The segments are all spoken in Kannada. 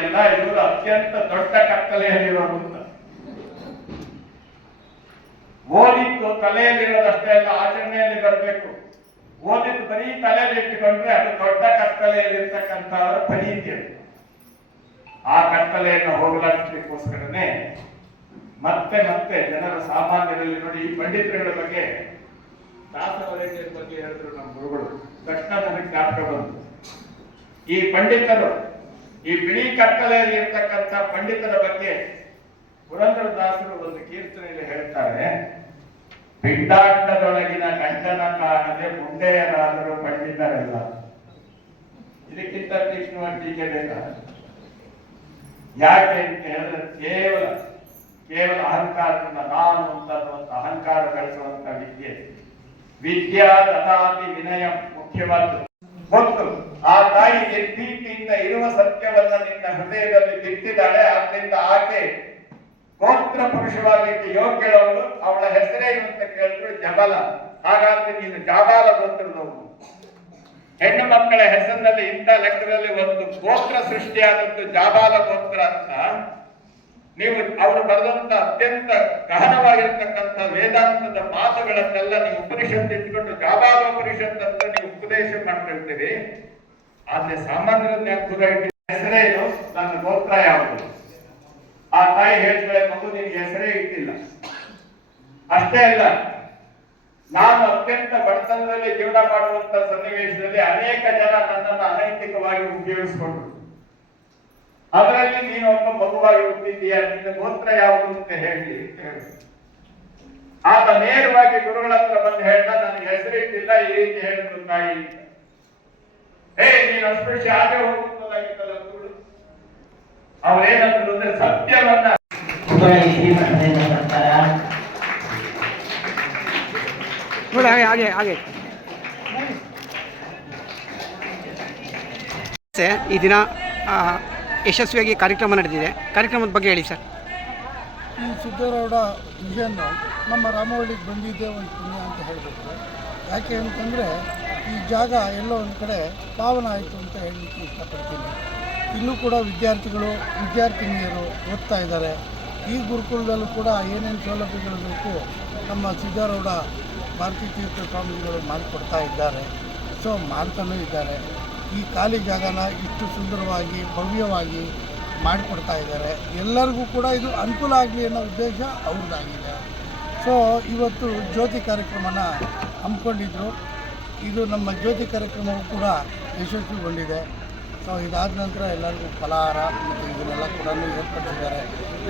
ಎಲ್ಲ ಇದು ಅತ್ಯಂತ ದೊಡ್ಡ ಕತ್ತಲೆಯಲ್ಲಿರೋದ್ರಿಂದ ಓದಿದ್ದು ತಲೆಯಲ್ಲಿರೋದಷ್ಟೇ ಅಲ್ಲ, ಆಚರಣೆಯಲ್ಲಿ ಬರಬೇಕು. ಓದಿದ್ದು ಬರೀ ತಲೆಯಲ್ಲಿ ಇಟ್ಟುಕೊಂಡ್ರೆ ಅದು ದೊಡ್ಡ ಕತ್ತಲೆಯಲ್ಲಿರ್ತಕ್ಕಂಥ ಪರಿತ್ಯ ಆ ಕತ್ತಲೆಯನ್ನು ಹೋಗಲಾಡಿಸ್ಲಿಕ್ಕೋಸ್ಕರನೇ ಮತ್ತೆ ಮತ್ತೆ ಜನರ ಸಾಮಾನ್ಯರಲ್ಲಿ ನೋಡಿ ಈ ಪಂಡಿತರುಗಳ ಬಗ್ಗೆ ದಾಸವರೇಣ್ಯರ ಬಗ್ಗೆ ಹೇಳಿದ್ರು ನಮ್ಮ ಗುರುಗಳು. ತಕ್ಷಣ ನನಗೆ ಜ್ಞಾಪಕ ಬಂತು. ಈ ಪಂಡಿತರು, ಈ ಬಿಳಿ ಕತ್ತಲೆಯಲ್ಲಿ ಇರ್ತಕ್ಕಂಥ ಪಂಡಿತರ ಬಗ್ಗೆ ಪುರಂದರದಾಸರು ಒಂದು ಕೀರ್ತನೆಯಲ್ಲಿ ಹೇಳ್ತಾರೆ. ಪಿಂಡಾಂಡದೊಳಗಿನ ಗಂಡನ ಕಾಣದೆ ಮುಂಡೆಯರಾದರೂ ಪಂಡಿತರಲ್ಲ. ಇದಕ್ಕಿಂತ ತೀಕ್ಷ್ಣವಾಗಿ ಟೀಕೆ ಬೇಕಾ? ಯಾಕೆ ಅಂತ ಹೇಳಿದ್ರೆ ಕೇವಲ ಅಹಂಕಾರದಿಂದ ನಾನು ಅಂತ ಅಹಂಕಾರ ಕಳಿಸುವಂತ ವಿದ್ಯೆ. ವಿದ್ಯಾ ತಥಾಪಿ ವಿನಯ ಮುಖ್ಯವಾದ್ದು. ಗೊತ್ತು, ಆ ತಾಯಿ ನಿರ್ಭೀತಿಯಿಂದ ಇರುವ ಸತ್ಯವನ್ನ ನಿನ್ನ ಹೃದಯದಲ್ಲಿ ಬಿತ್ತಿದ್ದಾಳೆ, ಆದ್ರಿಂದ ಆಕೆ ಗೋತ್ರ ಪುರುಷವಾಗಲಿಕ್ಕೆ ಯೋಗ್ಯಳವಳು, ಅವಳ ಹೆಸರೇನು ಅಂತ ಕೇಳಿದ್ರು ಜಬಲ. ಹಾಗಾದ್ರೆ ನೀನು ಜಾಬಾಲ ಗೋತ್ರದವನು. ಹೆಣ್ಣು ಮಕ್ಕಳ ಹೆಸರಿನಲ್ಲಿ ಇಂಥ ಲೆಕ್ಕದಲ್ಲಿ ಒಂದು ಗೋತ್ರ ಸೃಷ್ಟಿಯಾದದ್ದು ಜಾಬಾಲ ಗೋತ್ರ ಅಂತ. ನೀವು ಅವರು ಬರೆದಂತ ಅತ್ಯಂತ ಗಹನವಾಗಿರ್ತಕ್ಕಂಥ ವೇದಾಂತದ ಮಾತುಗಳನ್ನೆಲ್ಲ ನೀವು ಉಪನಿಷತ್ ಇಟ್ಕೊಂಡು ಜಾಬಾಲ ಉಪನಿಷತ್ ಅಂತ ನೀವು ಉಪದೇಶ ಮಾಡ್ಕೊಳ್ತೀರಿ ಆದ್ರೆ ಸಾಮಾನ್ಯರನ್ನ ಕೂಡ? ಹೆಸರೇನು ನನ್ನ ಗೋತ್ರ ಯಾವುದು? ಆ ತಾಯಿ ಹೇಳ್ತಾಳೆ, ಮಗು ನಿನಗೆ ಹೆಸರೇ ಇಟ್ಟಿಲ್ಲ. ಅಷ್ಟೇ ಅಲ್ಲ, ನಾನು ಅತ್ಯಂತ ಬಡತನದಲ್ಲಿ ಜೀವನ ಮಾಡುವಂತ ಸನ್ನಿವೇಶದಲ್ಲಿ ಅನೇಕ ಜನ ನನ್ನನ್ನು ಅನೈತಿಕವಾಗಿ ಉಪಯೋಗಿಸಿಕೊಂಡ್ರು. ಅದರಲ್ಲಿ ನೀನು ಒಬ್ಬ ಮಗುವಾಗಿ ಹುಟ್ಟಿದ್ದೀಯ? ನಿನ್ನ ಗೋತ್ರ ಯಾವುದು ಅಂತ ಹೇಳಿ ಆತ ನೇರವಾಗಿ ಗುರುಗಳ ಹತ್ರ ಬಂದು ಹೇಳ್ದ ನನಗೆ ಹೆಸರಿಟ್ಟಿಲ್ಲ ಈ ರೀತಿ ಹೇಳಿದ್ರು ತಾಯಿ ಏ ಹೇ ನೀನು ಅಸ್ಪೃಶ್ಯ ಆಗೇ ಹೋಗುತ್ತದಾಗಿತ್ತಲ್ಲ ಗುರುಗಳು ಅವರೇನಂದ್ರು ಅಂದ್ರೆ ಸತ್ಯವನ್ನ ಹಾಗೆ ಹಾಗೆ. ಈ ದಿನ ಆ, ಯಶಸ್ವಿಯಾಗಿ ಕಾರ್ಯಕ್ರಮ ನಡೆದಿದೆ. ಕಾರ್ಯಕ್ರಮದ ಬಗ್ಗೆ ಹೇಳಿ ಸರ್. ಈ ಸಿದ್ದೇಗೌಡ ವಿಷಯನ್ನು ನಮ್ಮ ರಾಮವಳ್ಳಿಗೆ ಬಂದಿದ್ದೇ ಒಂದು ಪುಣ್ಯ ಅಂತ ಹೇಳಬೇಕು ಯಾಕೆ ಅಂತಂದರೆ ಈ ಜಾಗ ಎಲ್ಲೋ ಒಂದು ಕಡೆ ಪಾವನ ಆಯಿತು ಅಂತ ಹೇಳಲಿಕ್ಕೆ ಇಷ್ಟಪಡ್ತೀನಿ. ಇಲ್ಲೂ ಕೂಡ ವಿದ್ಯಾರ್ಥಿಗಳು, ವಿದ್ಯಾರ್ಥಿನಿಯರು ಓದ್ತಾ ಇದ್ದಾರೆ. ಈ ಗುರುಕುಲದಲ್ಲೂ ಕೂಡ ಏನೇನು ಸೌಲಭ್ಯಗಳು ಬೇಕು ನಮ್ಮ ಸಿದ್ದರಾಮಯ್ಯ ಭಾರತೀಯ ತೀರ್ಥ ಸ್ವಾಮೀಜಿಗಳು ಮಾಡಿಕೊಡ್ತಾ ಇದ್ದಾರೆ. ಸೊ ಮಾಡ್ತಾನೂ ಇದ್ದಾರೆ. ಈ ಖಾಲಿ ಜಾಗನ ಇಷ್ಟು ಸುಂದರವಾಗಿ, ಭವ್ಯವಾಗಿ ಮಾಡಿಕೊಡ್ತಾ ಇದ್ದಾರೆ. ಎಲ್ಲರಿಗೂ ಕೂಡ ಇದು ಅನುಕೂಲ ಆಗಲಿ ಅನ್ನೋ ಉದ್ದೇಶ ಅವ್ರದ್ದಾಗಿದೆ. ಸೊ ಇವತ್ತು ಜ್ಯೋತಿ ಕಾರ್ಯಕ್ರಮನ ಹಮ್ಮಿಕೊಂಡಿದ್ದರು ಇದು ನಮ್ಮ ಜ್ಯೋತಿ ಕಾರ್ಯಕ್ರಮವು ಕೂಡ ಯಶಸ್ವಿಗೊಂಡಿದೆ. ಸೊ ಇದಾದ ನಂತರ ಎಲ್ಲರಿಗೂ ಫಲಹಾರ ಮತ್ತು ಇದನ್ನೆಲ್ಲ ಕೂಡ ಏರ್ಪಡಿಸಿದ್ದಾರೆ.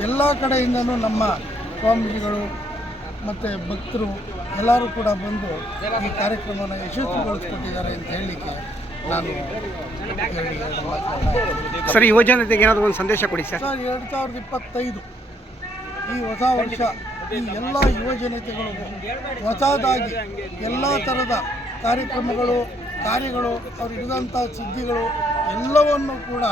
ಎಲ್ಲ ಕಡೆಯಿಂದನೂ ನಮ್ಮ ಸ್ವಾಮೀಜಿಗಳು ಮತ್ತು ಭಕ್ತರು ಎಲ್ಲರೂ ಕೂಡ ಬಂದು ಈ ಕಾರ್ಯಕ್ರಮನ ಯಶಸ್ವಿಗೊಳಿಸ್ಕೊಟ್ಟಿದ್ದಾರೆ ಅಂತ ಹೇಳಲಿಕ್ಕೆ ನಾನು. ಹೇಳಿ ಯುವ ಸರ್ ಯುವಜನತೆಗೆ ಏನಾದರೂ ಒಂದು ಸಂದೇಶ ಕೊಡಿ ಸರ್. ಸರ್ ಎರಡು ಸಾವಿರದ ಇಪ್ಪತ್ತೈದು ಈ ಹೊಸ ವರ್ಷ ಈ ಎಲ್ಲ ಯುವ ಜನತೆಗಳು ಹೊಸದಾಗಿ ಎಲ್ಲ ಥರದ ಕಾರ್ಯಕ್ರಮಗಳು ಕಾರ್ಯಗಳು ಅವ್ರು ಹಿಡಿದಂಥ ಸಿದ್ಧಿಗಳು ಎಲ್ಲವನ್ನು ಕೂಡ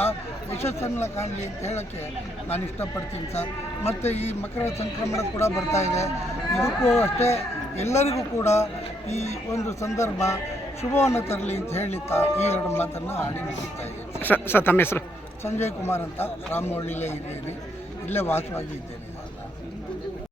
ಯಶಸ್ಸನ್ನು ಕಾಣಲಿ ಅಂತ ಹೇಳೋಕ್ಕೆ ನಾನು ಇಷ್ಟಪಡ್ತೀನಿ ಸರ್. ಮತ್ತು ಈ ಮಕರ ಸಂಕ್ರಮಣ ಕೂಡ ಬರ್ತಾ ಇದೆ. ಇದಕ್ಕೂ ಅಷ್ಟೇ ಎಲ್ಲರಿಗೂ ಕೂಡ ಈ ಒಂದು ಸಂದರ್ಭ ಶುಭವನ್ನು ತರಲಿ ಅಂತ ಹೇಳುತ್ತಾ ಈ ಎರಡು ಮಾತನ್ನು ಹಾಡಿ ಮುಗಿಸ್ತಾ ಇದ್ದೀನಿ. ಸರ್ ಸರ್ ತಮ್ಮ ಹೆಸರು? ಸಂಜಯ್ ಕುಮಾರ್ ಅಂತ ರಾಮವಳ್ಳಿಲೇ ಇದ್ದೀನಿ. ಇಲ್ಲೇ ವಾಸವಾಗಿ ಇದ್ದೇನೆ